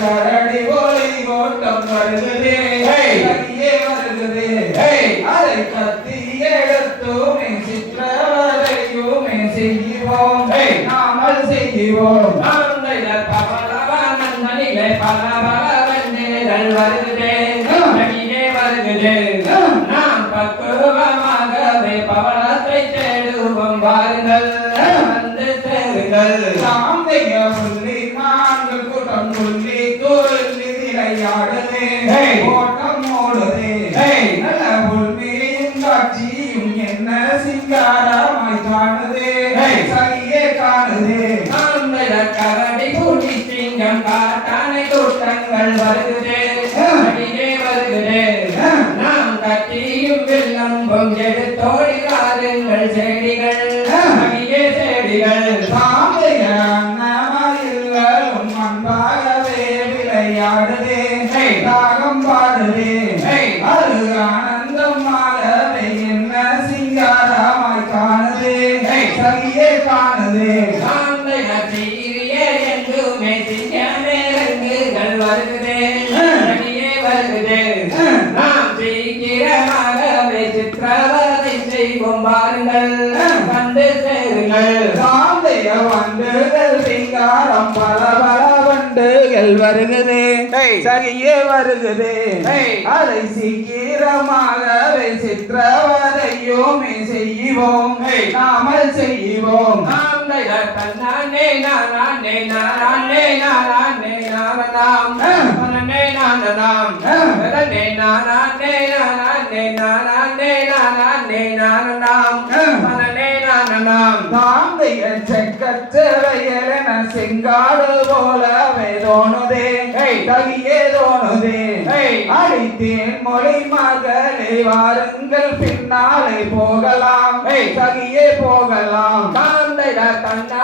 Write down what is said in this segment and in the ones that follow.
கரடி ஒளி ஓட்டம் வருகிறேன் வருகுதே. நாம் பக்குவமாகவே பவளத்தை தேடுவோம் வாருங்கள். வந்து சேருங்கள். சாந்தைய புள்ளி நான்கு கூட்டம் புள்ளி துள்ளி விளையாடுதே காணுதே சரியே காணுதே. மாந்தையார் கரடி பூட்டி சிங்கம் காட்டானை கூட்டங்கள் நாம் கட்டியும் வில்லம்பும் எடுத்தோடி செடிகள் செடிகள். ராகம் பாடுதே அது வருகுதே தகியே வருகுதே நாம் சீக்கிரமாகவே சித்திரவதை செய்வோம் வாருங்கள் வந்து சேருங்கள். சாந்தைய வண்டுகள் சிங்காரம் பல பல வண்டுகள் வருகுதே. சரியே வருகுதே. அதை சீக்கிரமாகவே சித்திரவதையுமே செய்வோம். நாமல் செய்வோம். மாந்தையார் தன்னானே நானே நானே நானே நானதாம் மனனே நானதாம் மனனே நானே நானே நானே நானே நானதாம் மனனே நானதாம் தாந்தைய செக்கச்சவையலன செங்காடு போலவே தோணுதே தவியே தோணுதே அடித்தேன் மொழி மகளே வாருங்கள் பின்னாலே போகலாம். தகியே போகலாம். மாந்தையார் தன்னானே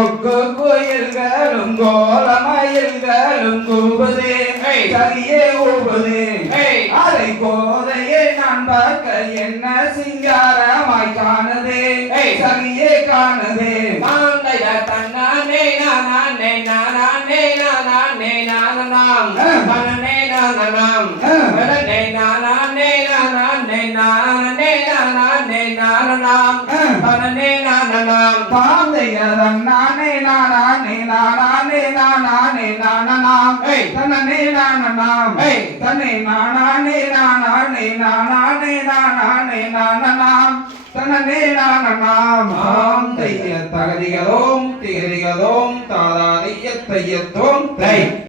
ஒக்கு கோயில்களும் கோலமயில்களும் கூவுதே. தகியே ஊவுதே அதை கோதையை நான் பார்க்க என்ன சிங்காரமாய் காணுதே. சகியே காணுதே. நானனாம் தனனே நானனாம் தன்னை நானே நானே நானே தகதிகளோம் திகதிகளோம் தாதாதைய தையத்தோம். தை